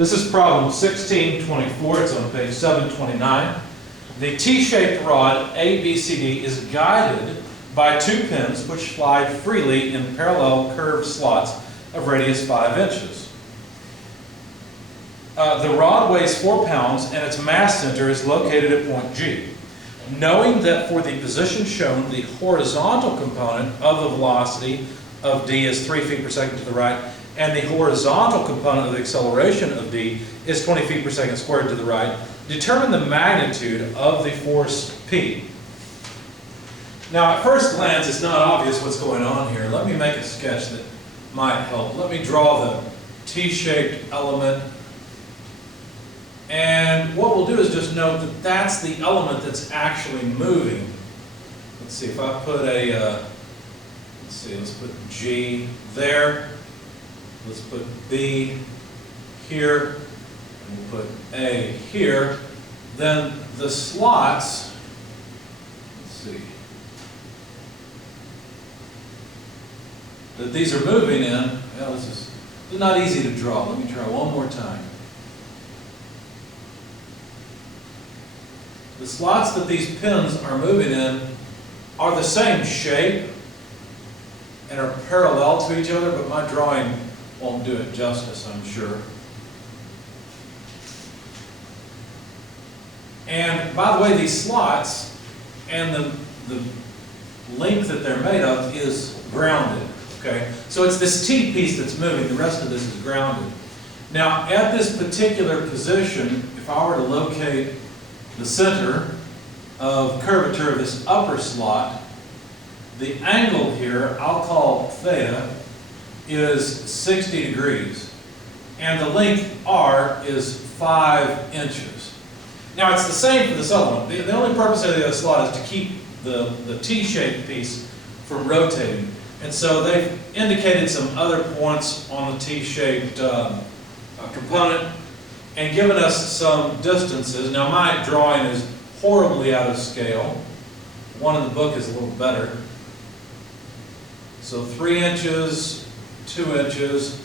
This is problem 1624, it's on page 729. The T-shaped rod ABCD is guided by two pins which slide freely in parallel curved slots of radius 5 inches. The rod weighs 4 pounds and its mass center is located at point G. Knowing that for the position shown, the horizontal component of the velocity of d is 3 feet per second to the right, and the horizontal component of the acceleration of d is 20 feet per second squared to the right, determine the magnitude of the force P. Now, at first glance, it's not obvious what's going on here. Let me make a sketch that might help. Let me draw the T-shaped element. And what we'll do is just note that that's the element that's actually moving. Let's see, if I put a, let's put G there. Let's put B here. And we'll put A here. Then the slots, let's see, that these are moving in, well, this is not easy to draw. Let me try one more time. The slots that these pins are moving in are the same shape and are parallel to each other, but my drawing won't do it justice, I'm sure. And by the way, these slots and the length that they're made of is grounded. Okay? So it's this T piece that's moving, the rest of this is grounded. Now, at this particular position, if I were to locate the center of curvature of this upper slot, the angle here, I'll call theta, is 60 degrees. And the length R is 5 inches. Now, it's the same for this other one. The only purpose of the other slot is to keep the T-shaped piece from rotating. And so they've indicated some other points on the T-shaped component and given us some distances. Now, my drawing is horribly out of scale. One in the book is a little better. So 3 inches, 2 inches,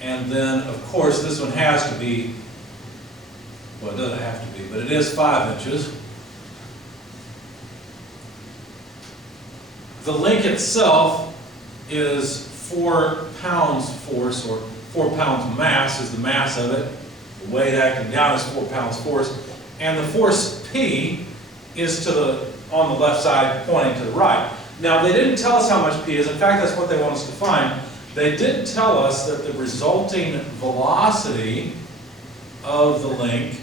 and then, of course, this one has to be, well, it doesn't have to be, but it is 5 inches. The link itself is 4 pounds force, or 4 pounds mass is the mass of it. The weight acting down is 4 pounds force. And the force P is on the left side pointing to the right. Now, they didn't tell us how much P is. In fact, that's what they want us to find. They did tell us that the resulting velocity of the link,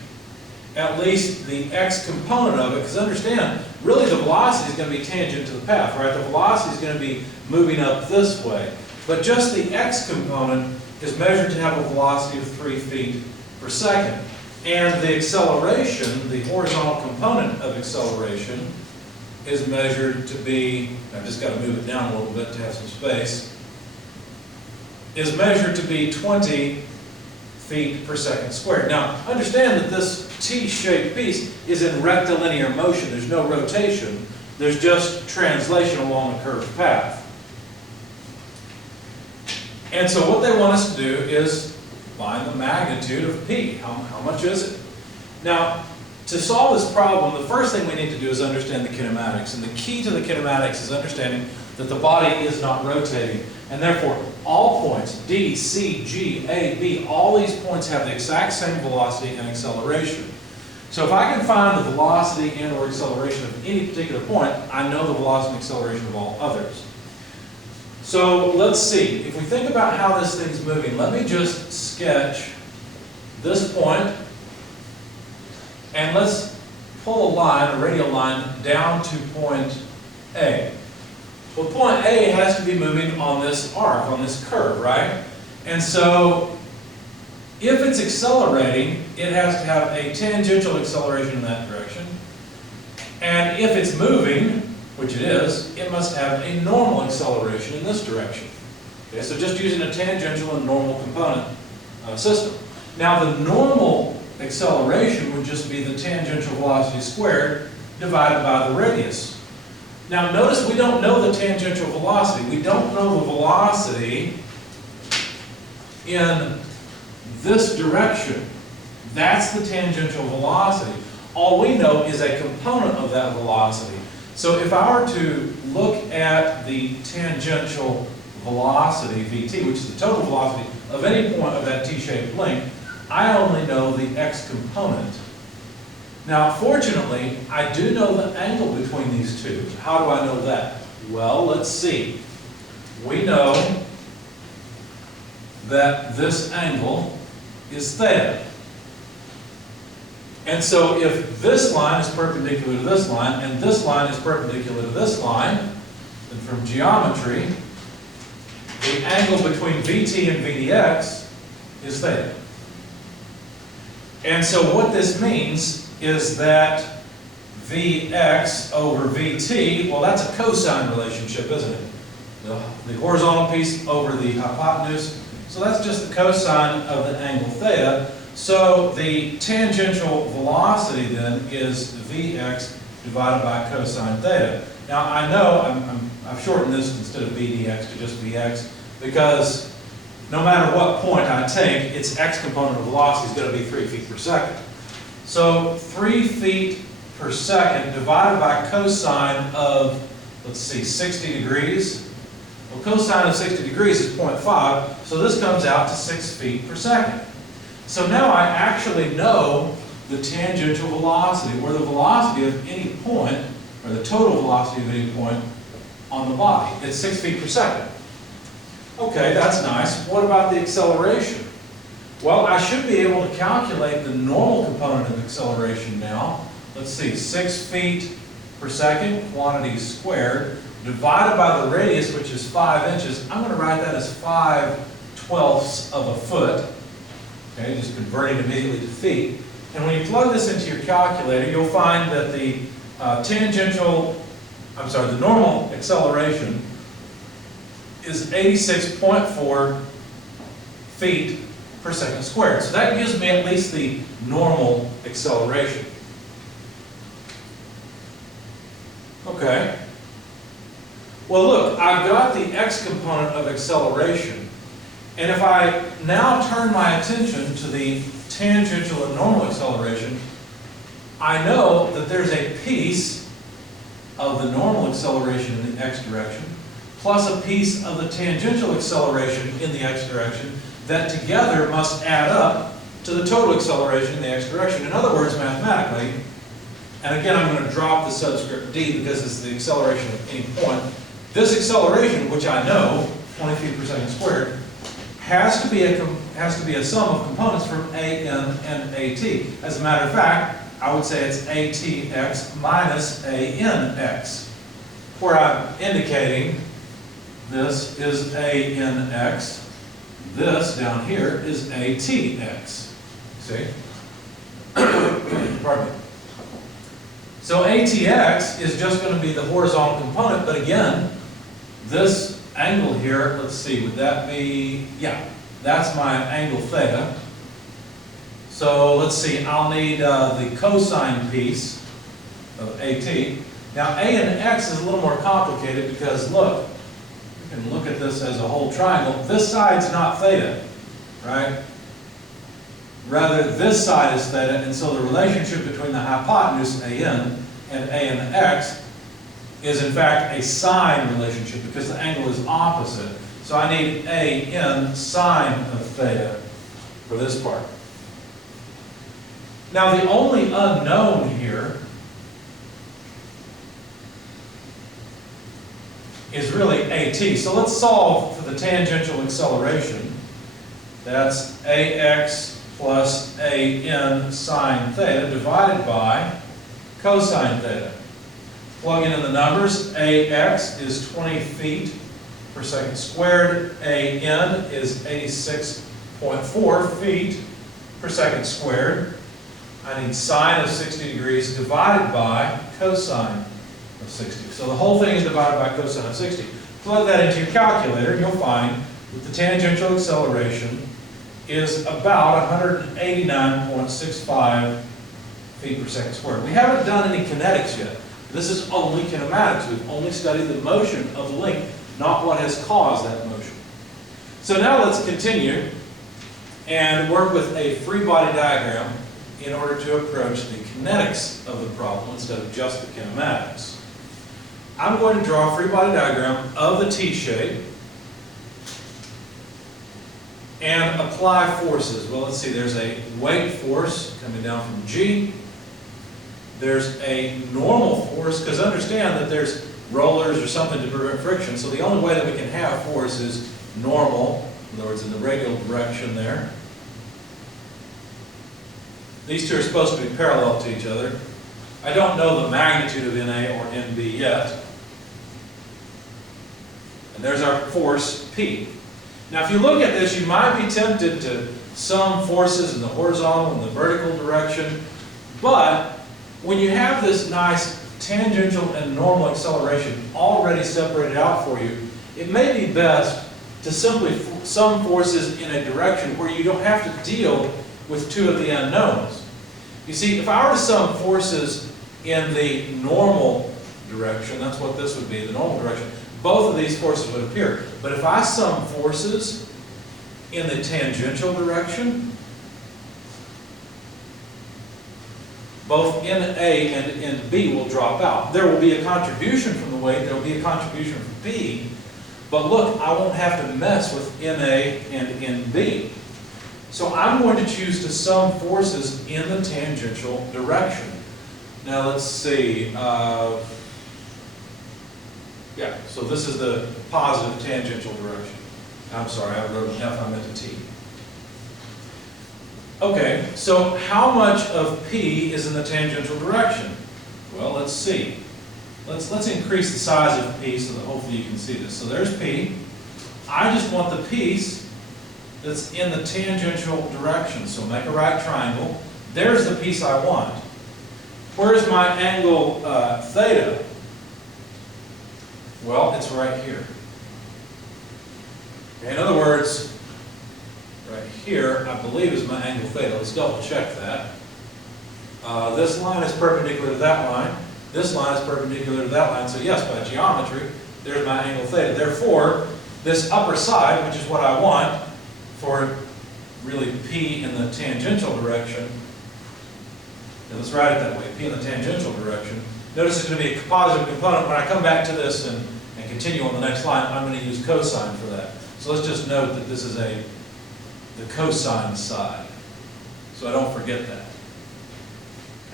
at least the x component of it, because understand, really the velocity is going to be tangent to the path, right? The velocity is going to be moving up this way. But just the x component is measured to have a velocity of 3 feet per second. And the acceleration, the horizontal component of acceleration, is measured to be, I've just got to move it down a little bit to have some space, is measured to be 20 feet per second squared. Now, understand that this T-shaped piece is in rectilinear motion. There's no rotation. There's just translation along a curved path. And so what they want us to do is find the magnitude of P. How much is it? Now, to solve this problem, the first thing we need to do is understand the kinematics. And the key to the kinematics is understanding that the body is not rotating. And therefore, all points, D, C, G, A, B, all these points have the exact same velocity and acceleration. So if I can find the velocity and or acceleration of any particular point, I know the velocity and acceleration of all others. So let's see. If we think about how this thing's moving, let me just sketch this point, and let's pull a line, a radial line, down to point A. Well, point A has to be moving on this arc, on this curve, right? And so if it's accelerating, it has to have a tangential acceleration in that direction. And if it's moving, which it is, it must have a normal acceleration in this direction. Okay, so just using a tangential and normal component system. Now, the normal acceleration would just be the tangential velocity squared divided by the radius. Now, notice we don't know the tangential velocity. We don't know the velocity in this direction. That's the tangential velocity. All we know is a component of that velocity. So if I were to look at the tangential velocity, Vt, which is the total velocity of any point of that t-shaped length, I only know the x component. Now, fortunately, I do know the angle between these two. How do I know that? Well, let's see. We know that this angle is theta. And so if this line is perpendicular to this line, and this line is perpendicular to this line, then from geometry, the angle between Vt and Vdx is theta. And so what this means is that Vx over Vt, well, that's a cosine relationship, isn't it? The horizontal piece over the hypotenuse. So that's just the cosine of the angle theta. So the tangential velocity then is Vx divided by cosine theta. Now I know I've shortened this instead of Vdx to just Vx because no matter what point I take, its x component of velocity is going to be 3 feet per second. So 3 feet per second divided by cosine of, let's see, 60 degrees. Well, cosine of 60 degrees is 0.5, so this comes out to 6 feet per second. So now I actually know the tangential velocity, or the velocity of any point, or the total velocity of any point on the body. It's 6 feet per second. Okay, that's nice. What about the acceleration? Well, I should be able to calculate the normal component of acceleration now. Let's see, 6 feet per second, quantity squared, divided by the radius, which is 5 inches. I'm going to write that as 5/12 of a foot. Okay, just converting immediately to feet. And when you plug this into your calculator, you'll find that the the normal acceleration is 86.4 feet per second squared. So that gives me at least the normal acceleration. Okay. Well, look, I've got the x component of acceleration. And if I now turn my attention to the tangential and normal acceleration, I know that there's a piece of the normal acceleration in the x direction plus a piece of the tangential acceleration in the x direction that together must add up to the total acceleration in the x direction. In other words, mathematically, and again I'm going to drop the subscript d because it's the acceleration at any point, this acceleration, which I know, 20 feet per second squared, has to be a sum of components from a, n, and at. As a matter of fact, I would say it's atx minus anx, where I'm indicating this is anx, this down here is atx. See? Pardon me. So atx is just going to be the horizontal component, but again, this angle here, let's see, would that be, yeah, that's my angle theta. So let's see, I'll need the cosine piece of at. Now a and x is a little more complicated because look, you can look at this as a whole triangle. This side's not theta, right? Rather, this side is theta, and so the relationship between the hypotenuse an and x is in fact a sine relationship because the angle is opposite. So I need an sine of theta for this part. Now the only unknown here is really at. So let's solve for the tangential acceleration. That's ax plus an sine theta divided by cosine theta. Plugging in the numbers, ax is 20 feet per second squared, an is 86.4 feet per second squared. I need sine of 60 degrees divided by cosine of 60. So the whole thing is divided by cosine of 60. Plug that into your calculator and you'll find that the tangential acceleration is about 189.65 feet per second squared. We haven't done any kinetics yet. This is only kinematics. We've only studied the motion of the link, not what has caused that motion. So now let's continue. and work with a free body diagram in order to approach the kinetics of the problem instead of just the kinematics. I'm going to draw a free body diagram of the T shape and apply forces. Well, let's see, there's a weight force coming down from G. There's a normal force, because understand that there's rollers or something to prevent friction, so the only way that we can have force is normal, in other words, in the radial direction there. These two are supposed to be parallel to each other. I don't know the magnitude of NA or NB yet. And there's our force P. Now if you look at this, you might be tempted to sum forces in the horizontal and the vertical direction, but when you have this nice tangential and normal acceleration already separated out for you, it may be best to simply sum forces in a direction where you don't have to deal with two of the unknowns. You see, if I were to sum forces in the normal direction, that's what this would be, the normal direction, both of these forces would appear. But if I sum forces in the tangential direction, both NA and NB will drop out. There will be a contribution from the weight, there will be a contribution from B, but look, I won't have to mess with NA and NB. So I'm going to choose to sum forces in the tangential direction. Now let's see, yeah, so this is the positive tangential direction. I'm sorry, I wrote an F, I meant a T. Okay, so how much of P is in the tangential direction? Well, let's see. Let's increase the size of P so that hopefully you can see this. So there's P. I just want the piece that's in the tangential direction. So make a right triangle. There's the piece I want. Where's my angle theta? Well, it's right here. Okay, in other words, right here, I believe is my angle theta. Let's double check that. This line is perpendicular to that line. This line is perpendicular to that line. So yes, by geometry, there's my angle theta. Therefore, this upper side, which is what I want for really P in the tangential direction, and let's write it that way, P in the tangential direction. Notice it's going to be a positive component. When I come back to this and continue on the next line, I'm going to use cosine for that. So let's just note that this is the cosine side, so I don't forget that.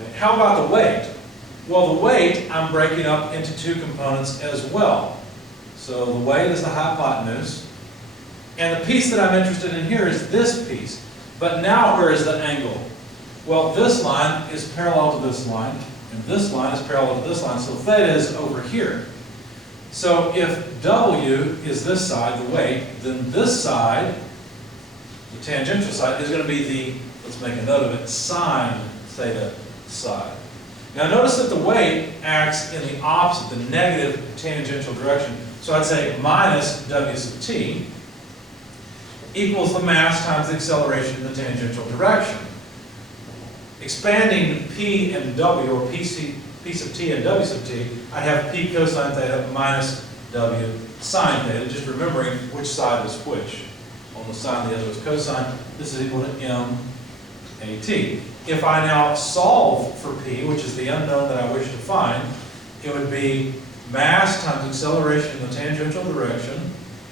Okay. How about the weight? Well, the weight I'm breaking up into two components as well. So the weight is the hypotenuse, and the piece that I'm interested in here is this piece. But now where is the angle? Well, this line is parallel to this line, and this line is parallel to this line, so theta is over here. So if W is this side, the weight, then this side, the tangential side, is going to be the, let's make a note of it, sine theta side. Now notice that the weight acts in the opposite, the negative tangential direction. So I'd say minus W sub t equals the mass times the acceleration in the tangential direction. Expanding P and W, or P sub t and W sub t, I'd have P cosine theta minus W sine theta, just remembering which side was which. On the sine, the other was cosine. This is equal to M AT. If I now solve for P, which is the unknown that I wish to find, it would be mass times acceleration in the tangential direction,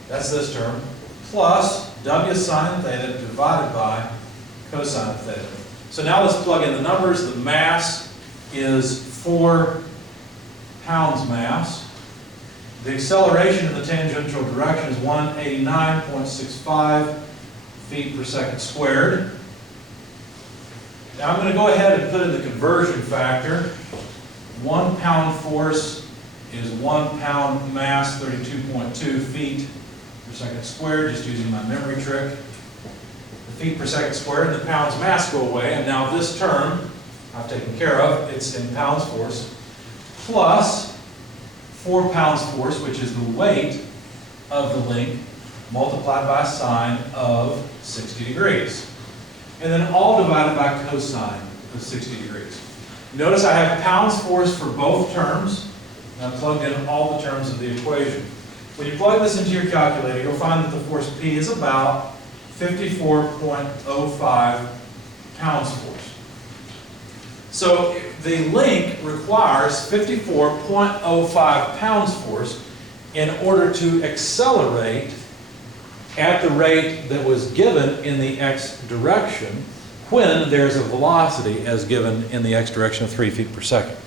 that's this term, plus W sine theta divided by cosine theta. So now let's plug in the numbers. The mass is 4 pounds mass. The acceleration in the tangential direction is 189.65 feet per second squared. Now I'm going to go ahead and put in the conversion factor. 1 pound force is 1 pound mass, 32.2 feet per second squared, just using my memory trick. The feet per second squared and the pounds mass go away, and now this term I've taken care of, it's in pounds force, plus 4 pounds force, which is the weight of the link, multiplied by sine of 60 degrees. And then all divided by cosine of 60 degrees. Notice I have pounds force for both terms, and I've plugged in all the terms of the equation. When you plug this into your calculator, you'll find that the force P is about 54.05 pounds force. So the link requires 54.05 pounds force in order to accelerate at the rate that was given in the x direction when there's a velocity as given in the x direction of 3 feet per second.